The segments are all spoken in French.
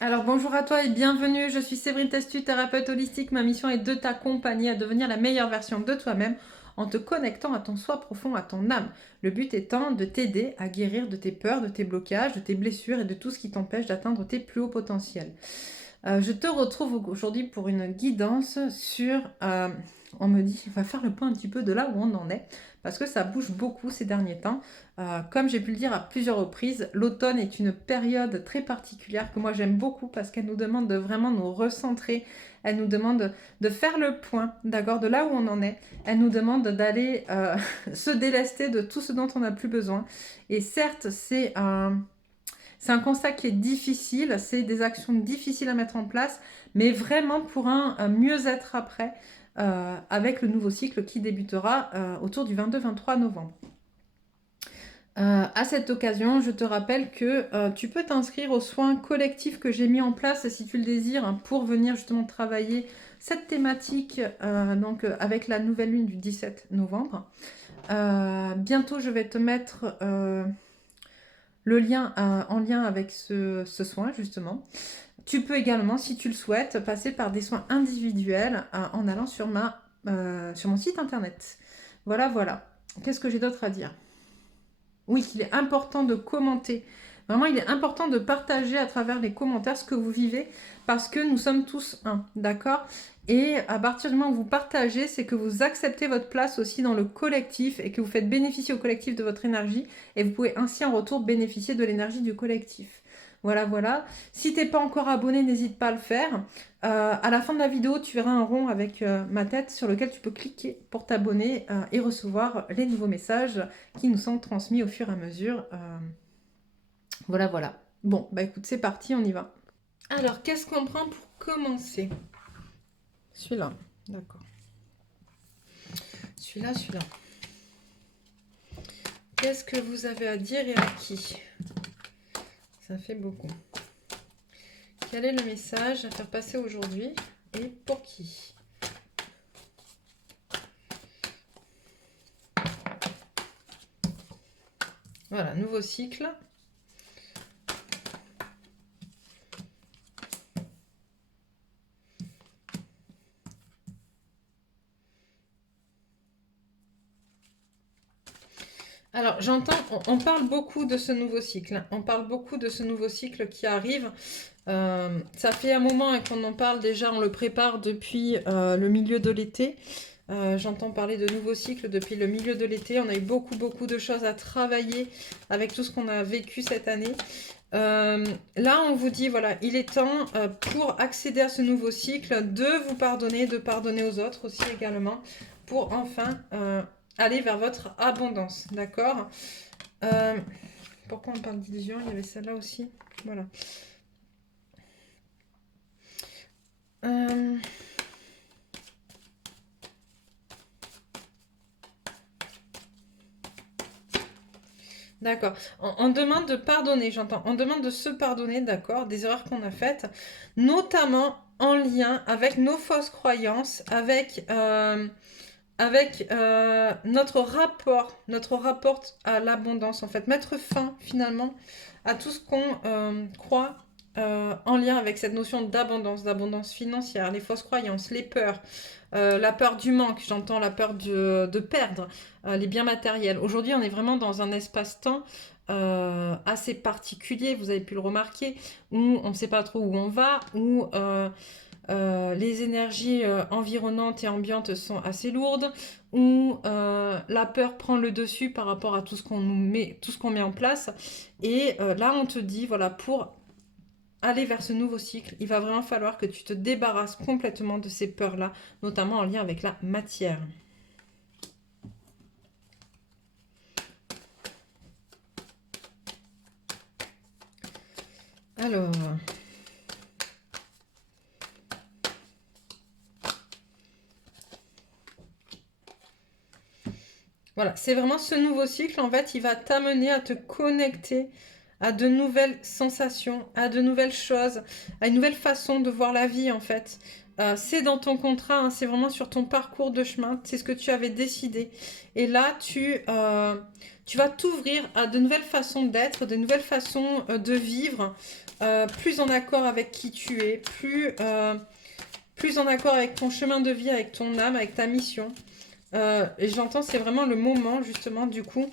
Alors bonjour à toi et bienvenue, je suis Séverine Testu, thérapeute holistique. Ma mission est de t'accompagner à devenir la meilleure version de toi-même en te connectant à ton soi profond, à ton âme. Le but étant de t'aider à guérir de tes peurs, de tes blocages, de tes blessures et de tout ce qui t'empêche d'atteindre tes plus hauts potentiels. Je te retrouve aujourd'hui pour une guidance sur... on me dit, on va faire le point un petit peu de là où on en est, parce que ça bouge beaucoup ces derniers temps. Comme j'ai pu le dire à plusieurs reprises, l'automne est une période très particulière que moi j'aime beaucoup parce qu'elle nous demande de vraiment nous recentrer, elle nous demande de faire le point, d'accord, de là où on en est. Elle nous demande d'aller se délester de tout ce dont on n'a plus besoin. Et certes, c'est un constat qui est difficile, c'est des actions difficiles à mettre en place, mais vraiment pour un mieux-être après, avec le nouveau cycle qui débutera autour du 22-23 novembre. À cette occasion, je te rappelle que tu peux t'inscrire aux soins collectifs que j'ai mis en place si tu le désires, hein, pour venir justement travailler cette thématique avec la nouvelle lune du 17 novembre. Bientôt, je vais te mettre le lien en lien avec ce soin justement. Tu peux également, si tu le souhaites, passer par des soins individuels en allant sur mon site internet. Voilà, voilà. Qu'est-ce que j'ai d'autre à dire? Oui, il est important de commenter. Vraiment, il est important de partager à travers les commentaires ce que vous vivez parce que nous sommes tous un, d'accord? Et à partir du moment où vous partagez, c'est que vous acceptez votre place aussi dans le collectif et que vous faites bénéficier au collectif de votre énergie et vous pouvez ainsi en retour bénéficier de l'énergie du collectif. Voilà, voilà. Si t'es pas encore abonné, n'hésite pas à le faire. À la fin de la vidéo, tu verras un rond avec ma tête sur lequel tu peux cliquer pour t'abonner et recevoir les nouveaux messages qui nous sont transmis au fur et à mesure. Voilà, voilà. Bon, bah écoute, c'est parti, on y va. Alors, qu'est-ce qu'on prend pour commencer? Celui-là, d'accord. Celui-là. Qu'est-ce que vous avez à dire et à qui? Ça fait beaucoup. Quel est le message à faire passer aujourd'hui et pour qui? Voilà, nouveau cycle. Alors, j'entends, on parle beaucoup de ce nouveau cycle. On parle beaucoup de ce nouveau cycle qui arrive. Ça fait un moment qu'on en parle déjà, on le prépare depuis le milieu de l'été. J'entends parler de nouveaux cycles depuis le milieu de l'été. On a eu beaucoup de choses à travailler avec tout ce qu'on a vécu cette année. Là, on vous dit, voilà, il est temps pour accéder à ce nouveau cycle de vous pardonner, de pardonner aux autres aussi également, pour enfin aller vers votre abondance, d'accord? euh, Pourquoi on parle d'illusion? Il y avait celle-là aussi, voilà. Euh, D'accord. On demande de pardonner, j'entends. On demande de se pardonner, d'accord, des erreurs qu'on a faites, notamment en lien avec nos fausses croyances, avec notre rapport à l'abondance, en fait. Mettre fin, finalement, à tout ce qu'on croit en lien avec cette notion d'abondance financière, les fausses croyances, les peurs, la peur du manque, j'entends la peur de perdre les biens matériels. Aujourd'hui, on est vraiment dans un espace-temps assez particulier, vous avez pu le remarquer, où on ne sait pas trop où on va, où les énergies environnantes et ambiantes sont assez lourdes, où la peur prend le dessus par rapport à tout ce qu'on nous met, tout ce qu'on met en place. Et là, on te dit, voilà, pour aller vers ce nouveau cycle, il va vraiment falloir que tu te débarrasses complètement de ces peurs-là, notamment en lien avec la matière. Alors, voilà, c'est vraiment ce nouveau cycle, en fait, il va t'amener à te connecter à de nouvelles sensations, à de nouvelles choses, à une nouvelle façon de voir la vie, en fait. C'est dans ton contrat, hein, c'est vraiment sur ton parcours de chemin, c'est ce que tu avais décidé. Et là, tu vas t'ouvrir à de nouvelles façons d'être, de nouvelles façons de vivre, plus en accord avec qui tu es, plus en accord avec ton chemin de vie, avec ton âme, avec ta mission. Et j'entends, c'est vraiment le moment, justement, du coup,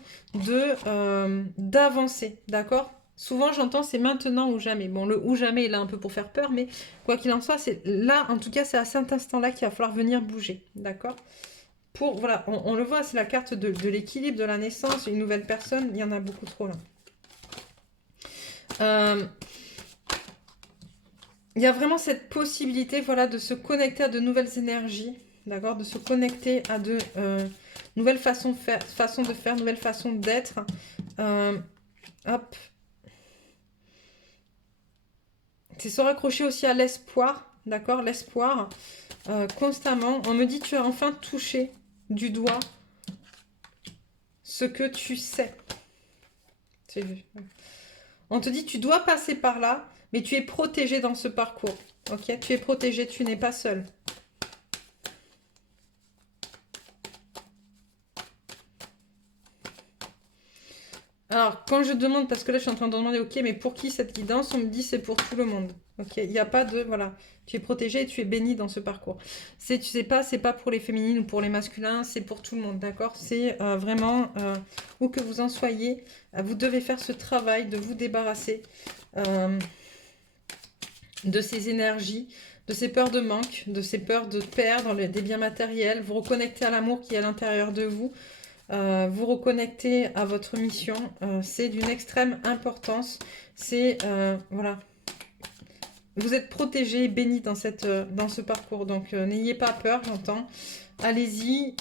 d'avancer, d'accord? Souvent, j'entends, c'est maintenant ou jamais. Bon, le ou jamais, il est là un peu pour faire peur, mais quoi qu'il en soit, c'est là, en tout cas, c'est à cet instant-là qu'il va falloir venir bouger, d'accord? Voilà, on le voit, c'est la carte de l'équilibre, de la naissance, une nouvelle personne, il y en a beaucoup trop, là. Il y a vraiment cette possibilité, voilà, de se connecter à de nouvelles énergies, d'accord, de se connecter à de nouvelles façons de faire, nouvelles façons d'être. Hop. C'est se raccrocher aussi à l'espoir, d'accord, l'espoir, constamment. On me dit, tu as enfin touché du doigt ce que tu sais. C'est vu. On te dit, tu dois passer par là, mais tu es protégé dans ce parcours. Ok, tu es protégé, tu n'es pas seul. Alors, quand je demande, parce que là, je suis en train de demander, ok, mais pour qui cette guidance? On me dit, c'est pour tout le monde. Ok, il n'y a pas de, voilà, tu es protégé et tu es béni dans ce parcours. Tu sais pas, c'est pas pour les féminines ou pour les masculins, c'est pour tout le monde, d'accord? C'est vraiment, où que vous en soyez, vous devez faire ce travail de vous débarrasser de ces énergies, de ces peurs de manque, de ces peurs de perdre des biens matériels, vous reconnecter à l'amour qui est à l'intérieur de vous, vous reconnecter à votre mission, c'est d'une extrême importance. C'est, voilà, vous êtes protégé, béni dans ce parcours. Donc, n'ayez pas peur, j'entends. Allez-y,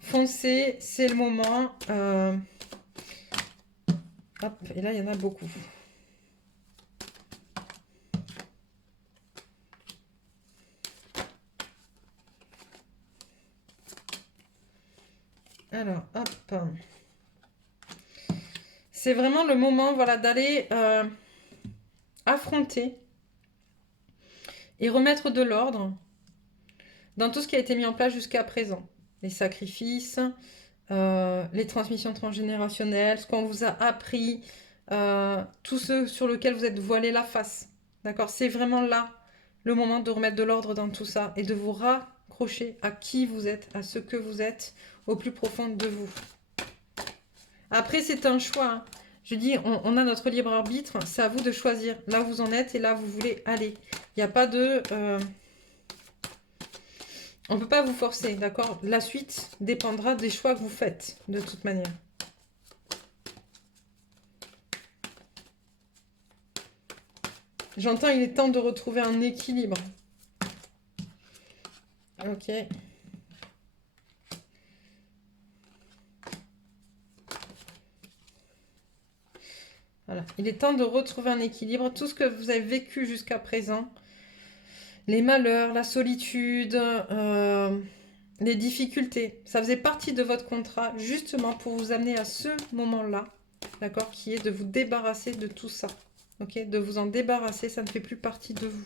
foncez, c'est le moment. Hop, et là, il y en a beaucoup. Alors, hop. C'est vraiment le moment, voilà, d'aller affronter et remettre de l'ordre dans tout ce qui a été mis en place jusqu'à présent. Les sacrifices, les transmissions transgénérationnelles, ce qu'on vous a appris, tout ce sur lequel vous êtes voilé la face. D'accord? C'est vraiment là le moment de remettre de l'ordre dans tout ça et de vous raccrocher à qui vous êtes, à ce que vous êtes, au plus profond de vous. Après, c'est un choix. Hein. Je dis, on a notre libre arbitre, c'est à vous de choisir là où vous en êtes et là où vous voulez aller. Il n'y a pas de... on ne peut pas vous forcer, d'accord? La suite dépendra des choix que vous faites, de toute manière. J'entends, il est temps de retrouver un équilibre. Ok. Voilà. Il est temps de retrouver un équilibre. Tout ce que vous avez vécu jusqu'à présent, les malheurs, la solitude, les difficultés, ça faisait partie de votre contrat justement pour vous amener à ce moment-là, d'accord, qui est de vous débarrasser de tout ça. Ok, de vous en débarrasser, ça ne fait plus partie de vous.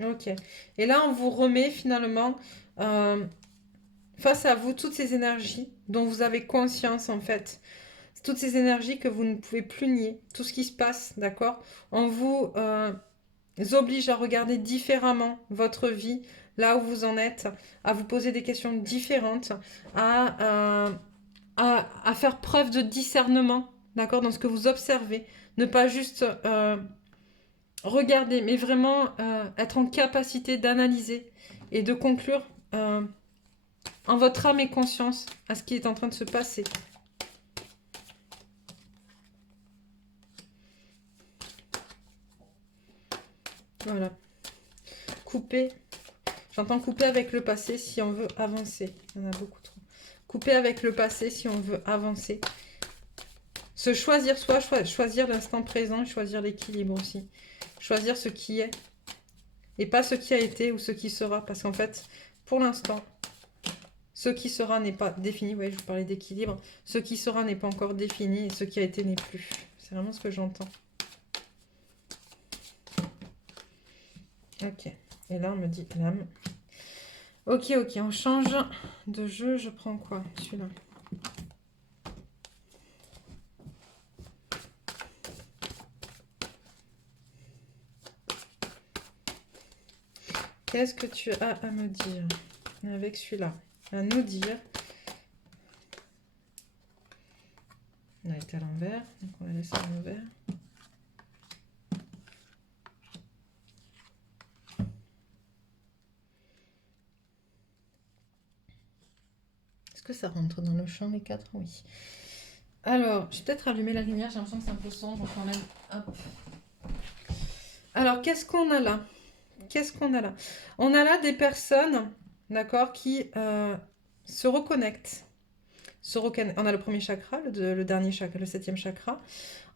Ok. Et là, on vous remet finalement face à vous toutes ces énergies dont vous avez conscience en fait. Toutes ces énergies que vous ne pouvez plus nier. Tout ce qui se passe, d'accord? On vous oblige à regarder différemment votre vie, là où vous en êtes, à vous poser des questions différentes, à faire preuve de discernement, d'accord? Dans ce que vous observez. Ne pas juste... regarder, mais vraiment être en capacité d'analyser et de conclure en votre âme et conscience à ce qui est en train de se passer. Voilà. Couper. J'entends couper avec le passé si on veut avancer. Il y en a beaucoup trop. Couper avec le passé si on veut avancer. Se choisir soi, choisir l'instant présent, choisir l'équilibre aussi. Choisir ce qui est et pas ce qui a été ou ce qui sera. Parce qu'en fait, pour l'instant, ce qui sera n'est pas défini. Oui, je vous parlais d'équilibre. Ce qui sera n'est pas encore défini et ce qui a été n'est plus. C'est vraiment ce que j'entends. Ok. Et là, on me dit l'âme. Ok, ok, on change de jeu. Je prends quoi? Celui-là. Qu'est-ce que tu as à me dire avec celui-là? À nous dire. On a été à l'envers, donc on va laisser à l'envers. Est-ce que ça rentre dans le champ, les 4? Oui. Alors, je vais peut-être allumer la lumière, j'ai l'impression que c'est un peu sombre, donc on enlève. Hop. Alors, qu'est-ce qu'on a là? Qu'est-ce qu'on a là? On a là des personnes, d'accord, qui se reconnectent. On a le premier chakra, le dernier chakra, le 7e chakra.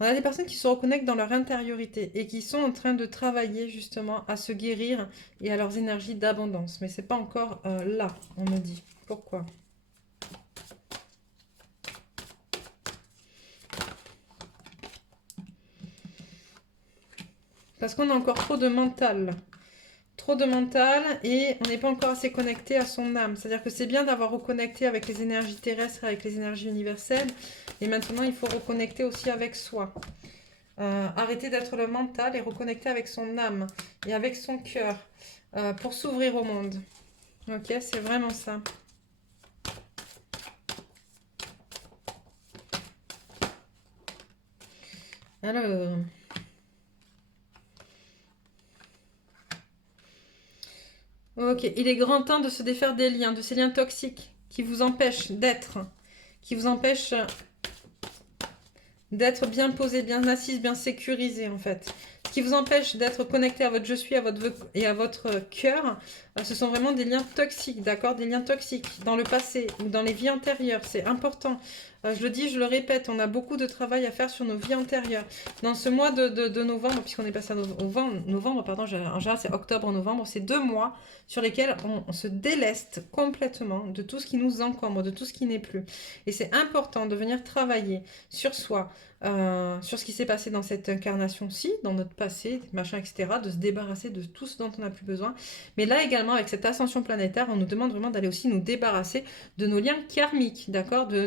On a des personnes qui se reconnectent dans leur intériorité et qui sont en train de travailler justement à se guérir et à leurs énergies d'abondance. Mais c'est pas encore là, on me dit. Pourquoi? Parce qu'on a encore trop de mental. Trop de mental et on n'est pas encore assez connecté à son âme. C'est-à-dire que c'est bien d'avoir reconnecté avec les énergies terrestres, avec les énergies universelles. Et maintenant, il faut reconnecter aussi avec soi. Arrêter d'être le mental et reconnecter avec son âme et avec son cœur pour s'ouvrir au monde. Ok, c'est vraiment ça. Alors... Ok, il est grand temps de se défaire des liens, de ces liens toxiques qui vous empêchent d'être, qui vous empêchent d'être bien posé, bien assise, bien sécurisé en fait. Ce qui vous empêche d'être connecté à votre je suis et à votre cœur, ce sont vraiment des liens toxiques, d'accord? Des liens toxiques dans le passé ou dans les vies antérieures, c'est important. Je le dis, je le répète, on a beaucoup de travail à faire sur nos vies antérieures. Dans ce mois de novembre, puisqu'on est passé à novembre, pardon, en général c'est octobre-novembre, c'est 2 mois sur lesquels on se déleste complètement de tout ce qui nous encombre, de tout ce qui n'est plus. Et c'est important de venir travailler sur soi, sur ce qui s'est passé dans cette incarnation-ci, dans notre passé, machin, etc., de se débarrasser de tout ce dont on n'a plus besoin. Mais là également, avec cette ascension planétaire, on nous demande vraiment d'aller aussi nous débarrasser de nos liens karmiques, d'accord, de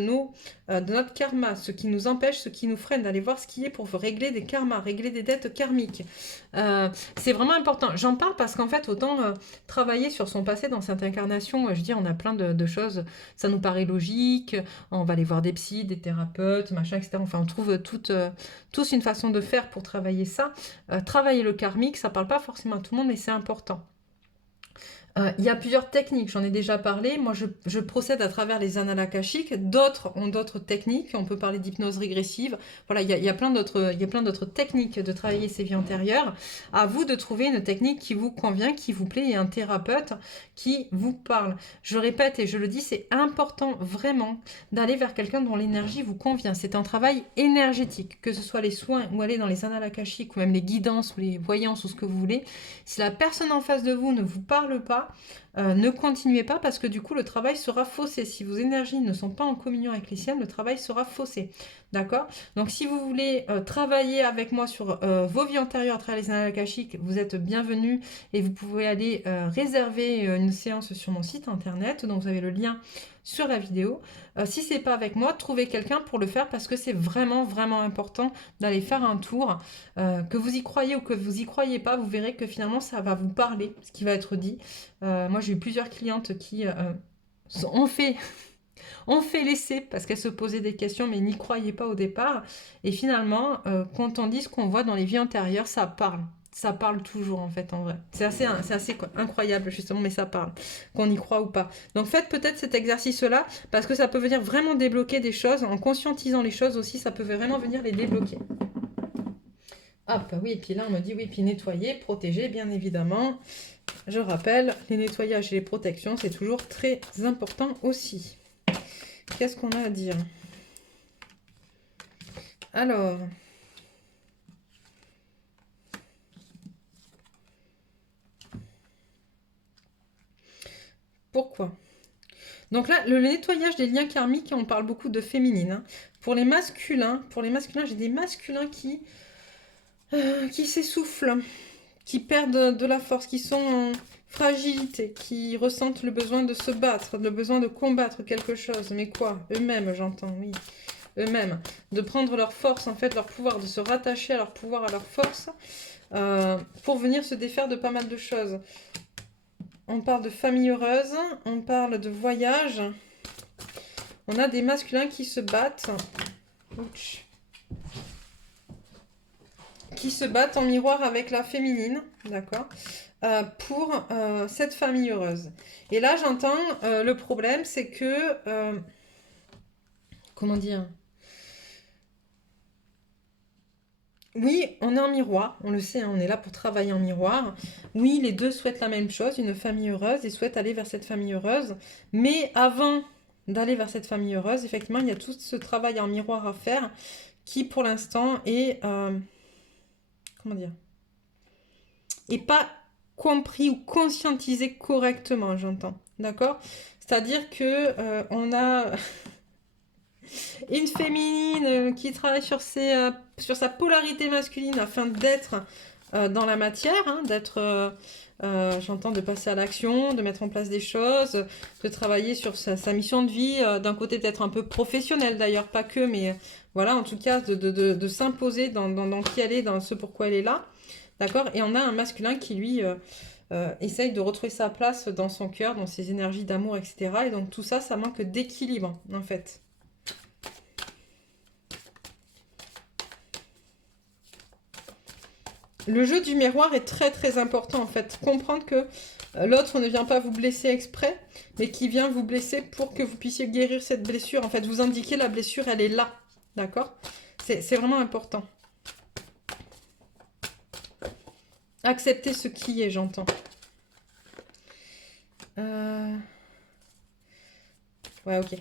notre karma, ce qui nous empêche, ce qui nous freine, d'aller voir ce qui est pour régler des karmas, régler des dettes karmiques. C'est vraiment important. J'en parle parce qu'en fait, autant travailler sur son passé dans cette incarnation, je dis, on a plein de choses, ça nous paraît logique, on va aller voir des psys, des thérapeutes, machin, etc. Enfin, on trouve tous une façon de faire pour travailler ça. Travailler le karmique, ça parle pas forcément à tout le monde, mais c'est important. Il y a plusieurs techniques, j'en ai déjà parlé. Moi, je procède à travers les annales akashiques. D'autres ont d'autres techniques. On peut parler d'hypnose régressive. Voilà, il y a plein d'autres techniques de travailler ces vies antérieures. À vous de trouver une technique qui vous convient, qui vous plaît, et un thérapeute qui vous parle. Je répète et je le dis, c'est important vraiment d'aller vers quelqu'un dont l'énergie vous convient. C'est un travail énergétique, que ce soit les soins ou aller dans les annales akashiques ou même les guidances ou les voyances ou ce que vous voulez. Si la personne en face de vous ne vous parle pas, ne continuez pas parce que du coup le travail sera faussé. Si vos énergies ne sont pas en communion avec les siennes, le travail sera faussé. D'accord? Donc si vous voulez travailler avec moi sur vos vies antérieures à travers les annales akashiques, vous êtes bienvenus et vous pouvez aller réserver une séance sur mon site internet. Donc vous avez le lien sur la vidéo. Si c'est pas avec moi, trouvez quelqu'un pour le faire parce que c'est vraiment vraiment important d'aller faire un tour. Que vous y croyez ou que vous y croyez pas, vous verrez que finalement ça va vous parler, ce qui va être dit. Moi j'ai eu plusieurs clientes qui ont fait l'essai parce qu'elles se posaient des questions mais n'y croyaient pas au départ. Et finalement, quand on dit ce qu'on voit dans les vies antérieures, ça parle. Ça parle toujours en fait en vrai. C'est assez incroyable justement, mais ça parle, qu'on y croit ou pas. Donc faites peut-être cet exercice-là parce que ça peut venir vraiment débloquer des choses. En conscientisant les choses aussi, ça peut vraiment venir les débloquer. Hop, oui, et puis là on me dit oui, puis nettoyer, protéger bien évidemment. Je rappelle, les nettoyages et les protections, c'est toujours très important aussi. Qu'est-ce qu'on a à dire? Alors... Pourquoi? Donc là, le nettoyage des liens karmiques, on parle beaucoup de féminine. Hein. Pour les masculins, j'ai des masculins qui s'essoufflent, qui perdent de la force, qui sont en fragilité, qui ressentent le besoin de se battre, le besoin de combattre quelque chose. Mais quoi? Eux-mêmes, j'entends, oui. Eux-mêmes. De prendre leur force, en fait, leur pouvoir, de se rattacher à leur pouvoir, à leur force, pour venir se défaire de pas mal de choses. On parle de famille heureuse, on parle de voyage. On a des masculins qui se battent. Ouch. Qui se battent en miroir avec la féminine, d'accord, pour cette famille heureuse. Et là, j'entends le problème, c'est que... comment dire? Oui, on est en miroir, on le sait, hein, on est là pour travailler en miroir. Oui, les deux souhaitent la même chose, une famille heureuse, et souhaitent aller vers cette famille heureuse. Mais avant d'aller vers cette famille heureuse, effectivement, il y a tout ce travail en miroir à faire qui, pour l'instant, est... comment dire? Et pas compris ou conscientisé correctement, j'entends. D'accord? C'est-à-dire que on a une féminine qui travaille sur sa polarité masculine afin d'être dans la matière, hein, d'être, j'entends, de passer à l'action, de mettre en place des choses, de travailler sur sa mission de vie, d'un côté peut-être un peu professionnel d'ailleurs, pas que, mais voilà, en tout cas, de s'imposer dans qui elle est, dans ce pourquoi elle est là. D'accord? Et on a un masculin qui, lui, essaye de retrouver sa place dans son cœur, dans ses énergies d'amour, etc. Et donc tout ça, ça manque d'équilibre, en fait. Le jeu du miroir est très très important, en fait. Comprendre que l'autre ne vient pas vous blesser exprès, mais qui vient vous blesser pour que vous puissiez guérir cette blessure. En fait, vous indiquer la blessure, elle est là. D'accord? C'est vraiment important. Accepter ce qui est, j'entends. Ouais, ok.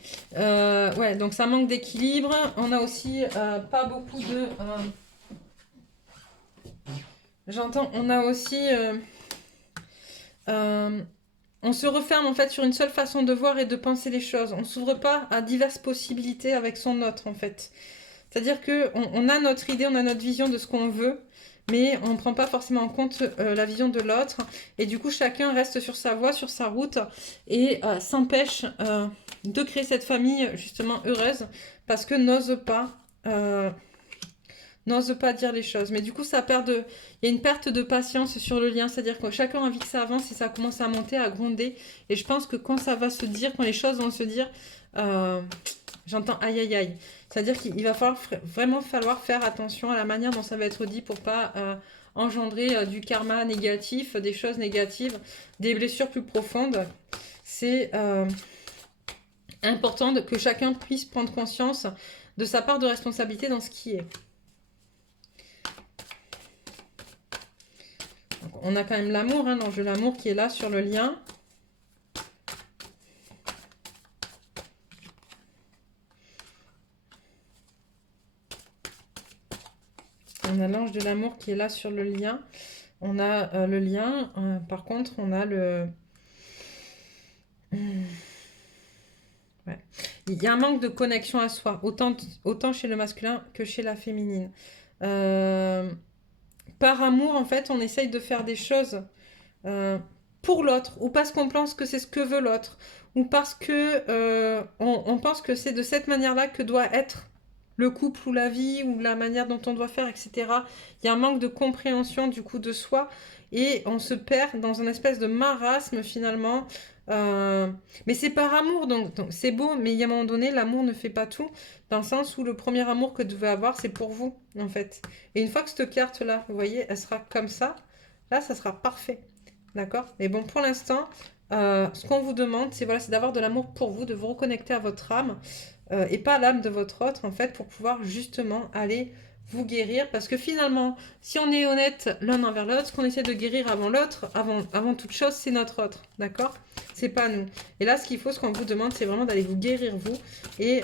Ouais, donc ça manque d'équilibre. On a aussi pas beaucoup de... j'entends, on a aussi... on se referme en fait sur une seule façon de voir et de penser les choses. On ne s'ouvre pas à diverses possibilités avec son autre, en fait. C'est-à-dire qu'on a notre idée, on a notre vision de ce qu'on veut, mais on ne prend pas forcément en compte la vision de l'autre. Et du coup, chacun reste sur sa voie, sur sa route, et s'empêche de créer cette famille justement heureuse, parce que n'ose pas dire les choses. Mais du coup, il y a une perte de patience sur le lien, c'est-à-dire que chacun a envie que ça avance et ça commence à monter, à gronder. Et je pense que quand ça va se dire, quand les choses vont se dire... j'entends aïe aïe aïe. C'est-à-dire qu'il va vraiment falloir faire attention à la manière dont ça va être dit pour pas engendrer du karma négatif, des choses négatives, des blessures plus profondes. C'est important que chacun puisse prendre conscience de sa part de responsabilité dans ce qui est. Donc, on a quand même l'amour, hein, l'enjeu l'amour qui est là sur le lien. On a l'ange de l'amour qui est là sur le lien. On a le lien. Par contre, on a le... Ouais. Il y a un manque de connexion à soi, autant chez le masculin que chez la féminine. Par amour, en fait, on essaye de faire des choses pour l'autre, ou parce qu'on pense que c'est ce que veut l'autre, ou parce que on pense que c'est de cette manière-là que doit être le couple ou la vie, ou la manière dont on doit faire, etc. Il y a un manque de compréhension du coup de soi, et on se perd dans une espèce de marasme finalement. Mais c'est par amour, donc c'est beau, mais il y a un moment donné, l'amour ne fait pas tout, dans le sens où le premier amour que vous devez avoir, c'est pour vous, en fait. Et une fois que cette carte-là, vous voyez, elle sera comme ça, là, ça sera parfait. D'accord? Mais bon, pour l'instant, ce qu'on vous demande, c'est voilà, c'est d'avoir de l'amour pour vous, de vous reconnecter à votre âme et pas à l'âme de votre autre, en fait, pour pouvoir justement aller vous guérir. Parce que finalement, si on est honnête l'un envers l'autre, ce qu'on essaie de guérir avant l'autre, avant toute chose, c'est notre autre. D'accord? C'est pas nous. Et là, ce qu'il faut, ce qu'on vous demande, c'est vraiment d'aller vous guérir, vous, et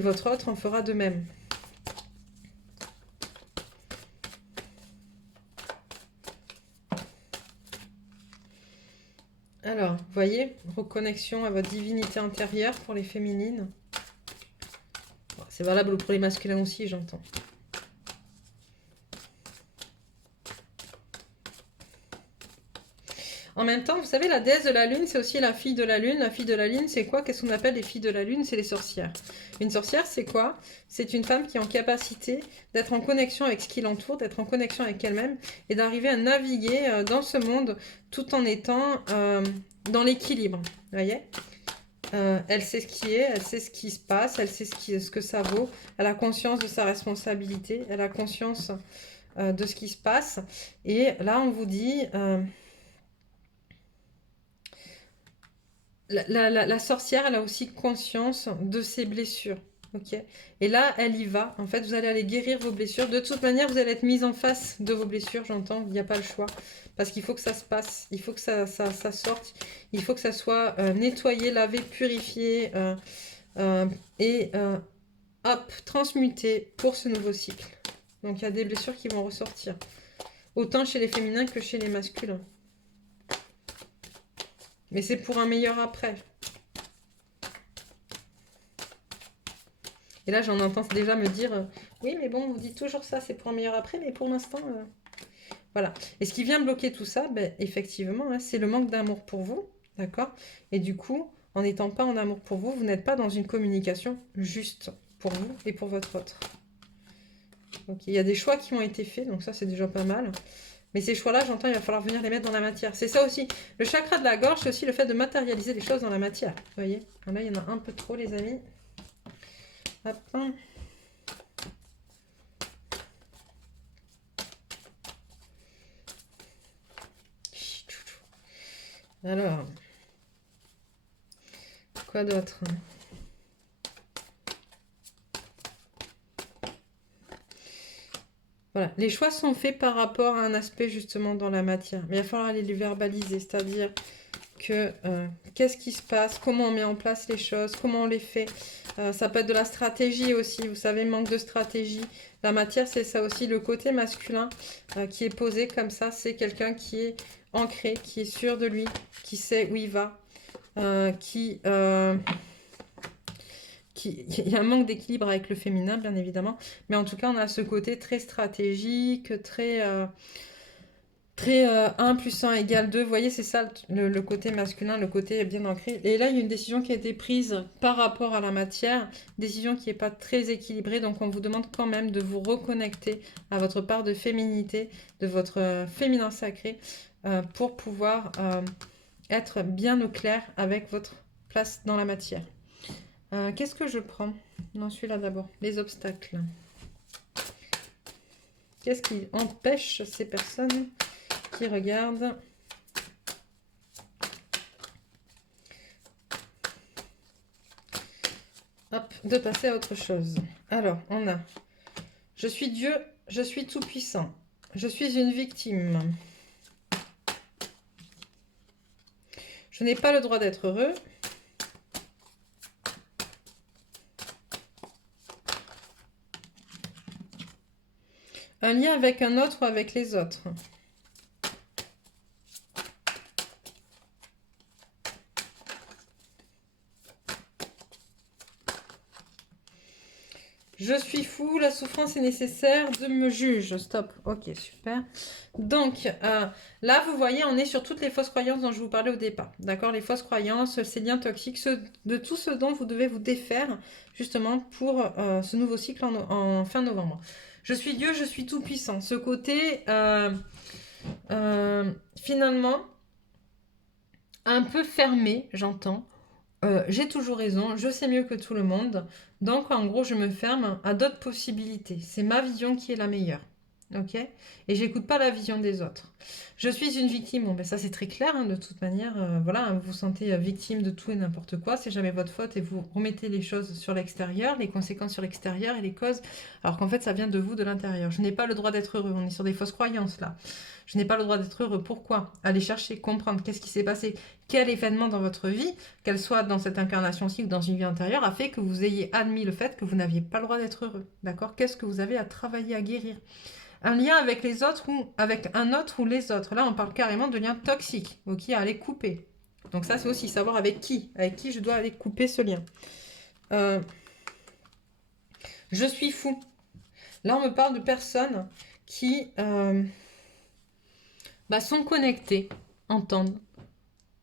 votre autre en fera de même. Alors, vous voyez, reconnexion à votre divinité intérieure pour les féminines. Bon, c'est valable pour les masculins aussi, j'entends. En même temps, vous savez, la déesse de la lune, c'est aussi la fille de la lune. La fille de la lune, c'est quoi? Qu'est-ce qu'on appelle les filles de la lune? C'est les sorcières. Une sorcière, c'est quoi? C'est une femme qui est en capacité d'être en connexion avec ce qui l'entoure, d'être en connexion avec elle-même et d'arriver à naviguer dans ce monde tout en étant dans l'équilibre. Vous voyez? Elle sait ce qui est, elle sait ce qui se passe, elle sait ce que ça vaut. Elle a conscience de sa responsabilité, elle a conscience de ce qui se passe. Et là, on vous dit... la sorcière, elle a aussi conscience de ses blessures. Ok. Et là, elle y va. En fait, vous allez aller guérir vos blessures. De toute manière, vous allez être mise en face de vos blessures, j'entends. Il n'y a pas le choix. Parce qu'il faut que ça se passe. Il faut que ça sorte. Il faut que ça soit nettoyé, lavé, purifié et hop, transmuté pour ce nouveau cycle. Donc, il y a des blessures qui vont ressortir. Autant chez les féminins que chez les masculins. Mais c'est pour un meilleur après. Et là, j'en entends déjà me dire, oui, mais bon, vous dites toujours ça, c'est pour un meilleur après, mais pour l'instant, voilà. Et ce qui vient bloquer tout ça, ben, effectivement, hein, c'est le manque d'amour pour vous, d'accord? Et du coup, en n'étant pas en amour pour vous, vous n'êtes pas dans une communication juste pour vous et pour votre autre. Donc, il y a des choix qui ont été faits, donc ça, c'est déjà pas mal. Mais ces choix-là, j'entends, il va falloir venir les mettre dans la matière. C'est ça aussi. Le chakra de la gorge, c'est aussi le fait de matérialiser les choses dans la matière. Vous voyez? Là, il y en a un peu trop, les amis. Hop. Alors, quoi d'autre? Voilà, les choix sont faits par rapport à un aspect justement dans la matière. Mais il va falloir aller les verbaliser, c'est-à-dire que qu'est-ce qui se passe, comment on met en place les choses, comment on les fait. Ça peut être de la stratégie aussi, vous savez, manque de stratégie. La matière, c'est ça aussi, le côté masculin qui est posé comme ça, c'est quelqu'un qui est ancré, qui est sûr de lui, qui sait où il va, il y a un manque d'équilibre avec le féminin, bien évidemment. Mais en tout cas, on a ce côté très stratégique, très 1 plus 1 égale 2. Vous voyez, c'est ça le côté masculin, le côté bien ancré. Et là, il y a une décision qui a été prise par rapport à la matière, décision qui n'est pas très équilibrée. Donc, on vous demande quand même de vous reconnecter à votre part de féminité, de votre féminin sacré, pour pouvoir être bien au clair avec votre place dans la matière. Qu'est-ce que je prends? Non, celui-là d'abord. Les obstacles. Qu'est-ce qui empêche ces personnes qui regardent de passer à autre chose? Alors, on a « Je suis Dieu, je suis tout-puissant. Je suis une victime. Je n'ai pas le droit d'être heureux. Un lien avec un autre ou avec les autres. Je suis fou, la souffrance est nécessaire, de me juge. Stop. Ok, super. Donc, là, vous voyez, on est sur toutes les fausses croyances dont je vous parlais au départ. D'accord? Les fausses croyances, ces liens toxiques, de tout ce dont vous devez vous défaire, justement, pour ce nouveau cycle en fin novembre. Je suis Dieu, je suis tout puissant. Ce côté, finalement, un peu fermé, j'entends. J'ai toujours raison, je sais mieux que tout le monde. Donc, en gros, je me ferme à d'autres possibilités. C'est ma vision qui est la meilleure. Ok? Et j'écoute pas la vision des autres. Je suis une victime. Bon, ben ça, c'est très clair, hein, de toute manière. Voilà, hein, vous vous sentez victime de tout et n'importe quoi. C'est jamais votre faute et vous remettez les choses sur l'extérieur, les conséquences sur l'extérieur et les causes, alors qu'en fait, ça vient de vous, de l'intérieur. Je n'ai pas le droit d'être heureux. On est sur des fausses croyances, là. Je n'ai pas le droit d'être heureux. Pourquoi? Aller chercher, comprendre qu'est-ce qui s'est passé, quel événement dans votre vie, qu'elle soit dans cette incarnation-ci ou dans une vie antérieure, a fait que vous ayez admis le fait que vous n'aviez pas le droit d'être heureux. D'accord? Qu'est-ce que vous avez à travailler, à guérir? Un lien avec les autres ou avec un autre ou les autres. Là, on parle carrément de lien toxique, ok, à aller couper. Donc ça, c'est aussi savoir avec qui je dois aller couper ce lien. Je suis fou. Là, on me parle de personnes qui sont connectées entendent,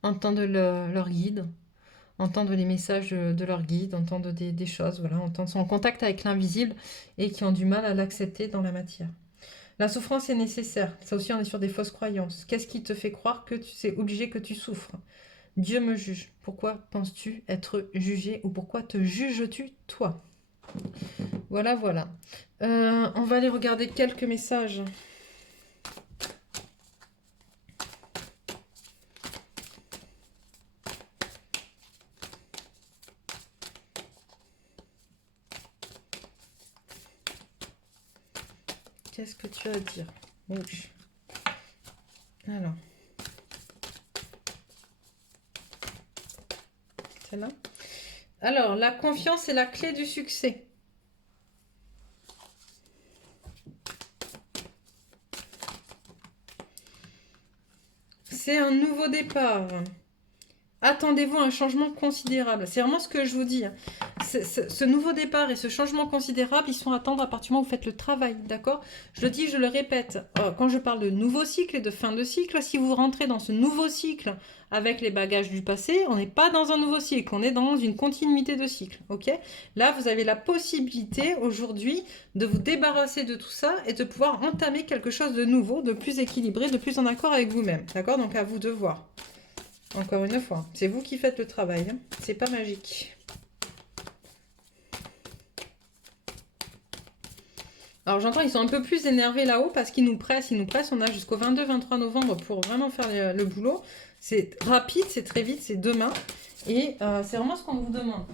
entendent leur guide, entendent les messages de leur guide, entendent des choses, voilà, sont en contact avec l'invisible et qui ont du mal à l'accepter dans la matière. La souffrance est nécessaire. Ça aussi, on est sur des fausses croyances. Qu'est-ce qui te fait croire que c'est obligé que tu souffres? Dieu me juge. Pourquoi penses-tu être jugé ou pourquoi te juges-tu toi? Voilà, voilà. On va aller regarder quelques messages. Qu'est-ce que tu as à dire? Rouge. Alors. Celle-là. Alors, la confiance est la clé du succès. C'est un nouveau départ. Attendez-vous à un changement considérable. C'est vraiment ce que je vous dis. Ce nouveau départ et ce changement considérable, ils sont à attendre à partir du moment où vous faites le travail, d'accord? Je le dis, je le répète. Quand je parle de nouveau cycle et de fin de cycle, si vous rentrez dans ce nouveau cycle avec les bagages du passé, on n'est pas dans un nouveau cycle, on est dans une continuité de cycle, ok? Là, vous avez la possibilité aujourd'hui de vous débarrasser de tout ça et de pouvoir entamer quelque chose de nouveau, de plus équilibré, de plus en accord avec vous-même, d'accord? Donc à vous de voir. Encore une fois, c'est vous qui faites le travail, hein. C'est pas magique. Alors j'entends, ils sont un peu plus énervés là-haut parce qu'ils nous pressent, On a jusqu'au 22-23 novembre pour vraiment faire le boulot. C'est rapide, c'est très vite, c'est demain. Et c'est vraiment ce qu'on vous demande.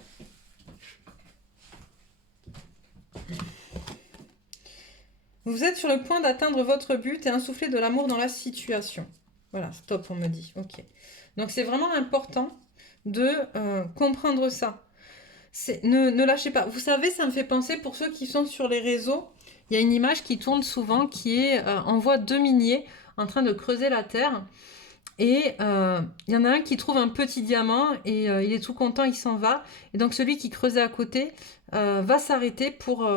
Vous êtes sur le point d'atteindre votre but et insuffler de l'amour dans la situation. Voilà, stop, on me dit. Ok. Donc c'est vraiment important de comprendre ça. Ne lâchez pas. Vous savez, ça me fait penser pour ceux qui sont sur les réseaux. Il y a une image qui tourne souvent qui est on voit deux miniers en train de creuser la terre. Et il y en a un qui trouve un petit diamant et il est tout content, il s'en va. Et donc celui qui creusait à côté va s'arrêter pour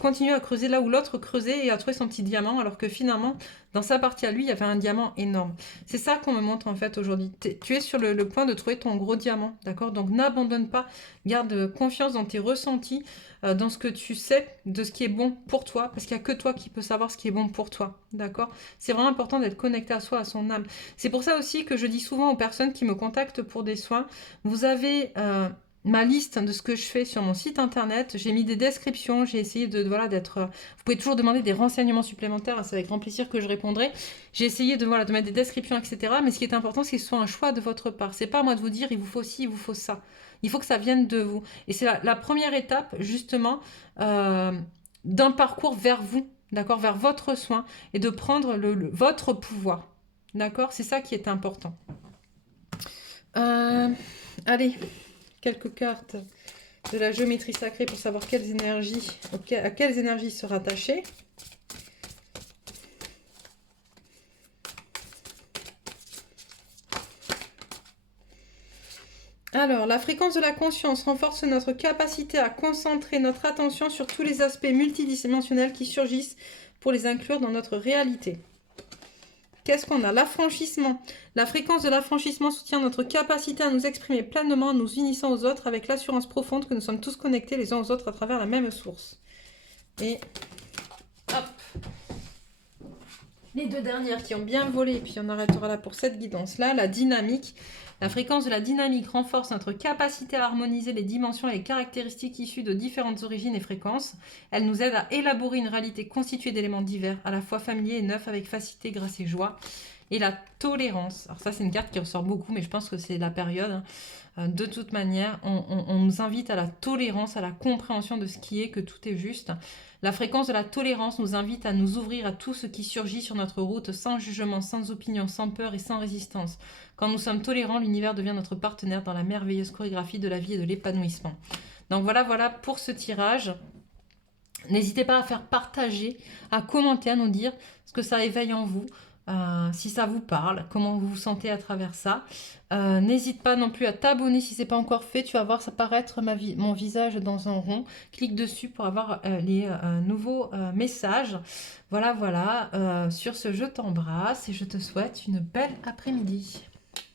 continuer à creuser là où l'autre creusait et a trouvé son petit diamant, alors que finalement, dans sa partie à lui, il y avait un diamant énorme. C'est ça qu'on me montre en fait aujourd'hui. Tu es sur le point de trouver ton gros diamant, d'accord? Donc n'abandonne pas, garde confiance dans tes ressentis, dans ce que tu sais de ce qui est bon pour toi, parce qu'il n'y a que toi qui peux savoir ce qui est bon pour toi, d'accord? C'est vraiment important d'être connecté à soi, à son âme. C'est pour ça aussi que je dis souvent aux personnes qui me contactent pour des soins, vous avez ma liste de ce que je fais sur mon site internet, j'ai mis des descriptions, j'ai essayé d'être... Vous pouvez toujours demander des renseignements supplémentaires, c'est avec grand plaisir que je répondrai. J'ai essayé de mettre des descriptions, etc. Mais ce qui est important, c'est que ce soit un choix de votre part. C'est pas à moi de vous dire, il vous faut ci, il vous faut ça. Il faut que ça vienne de vous. Et c'est la première étape, justement, d'un parcours vers vous, d'accord, vers votre soin, et de prendre votre pouvoir. D'accord? C'est ça qui est important. Allez, quelques cartes de la géométrie sacrée pour savoir quelles énergies, à quelles énergies se rattacher. Alors, la fréquence de la conscience renforce notre capacité à concentrer notre attention sur tous les aspects multidimensionnels qui surgissent pour les inclure dans notre réalité. Qu'est-ce qu'on a? L'affranchissement. La fréquence de l'affranchissement soutient notre capacité à nous exprimer pleinement en nous unissant aux autres avec l'assurance profonde que nous sommes tous connectés les uns aux autres à travers la même source. Et hop, les deux dernières qui ont bien volé, et puis on arrêtera là pour cette guidance-là, la dynamique. La fréquence de la dynamique renforce notre capacité à harmoniser les dimensions et les caractéristiques issues de différentes origines et fréquences. Elle nous aide à élaborer une réalité constituée d'éléments divers, à la fois familiers et neufs, avec facilité, grâce et joie. Et la tolérance. Alors ça, c'est une carte qui ressort beaucoup, mais je pense que c'est la période. De toute manière, on nous invite à la tolérance, à la compréhension de ce qui est, que tout est juste. La fréquence de la tolérance nous invite à nous ouvrir à tout ce qui surgit sur notre route, sans jugement, sans opinion, sans peur et sans résistance. Quand nous sommes tolérants, l'univers devient notre partenaire dans la merveilleuse chorégraphie de la vie et de l'épanouissement. Donc voilà pour ce tirage. N'hésitez pas à faire partager, à commenter, à nous dire ce que ça éveille en vous. si ça vous parle, comment vous vous sentez à travers ça. N'hésite pas non plus à t'abonner si ce n'est pas encore fait. Tu vas voir ça apparaître mon visage dans un rond. Clique dessus pour avoir les nouveaux messages. Voilà, voilà. Sur ce, je t'embrasse et je te souhaite une belle après-midi.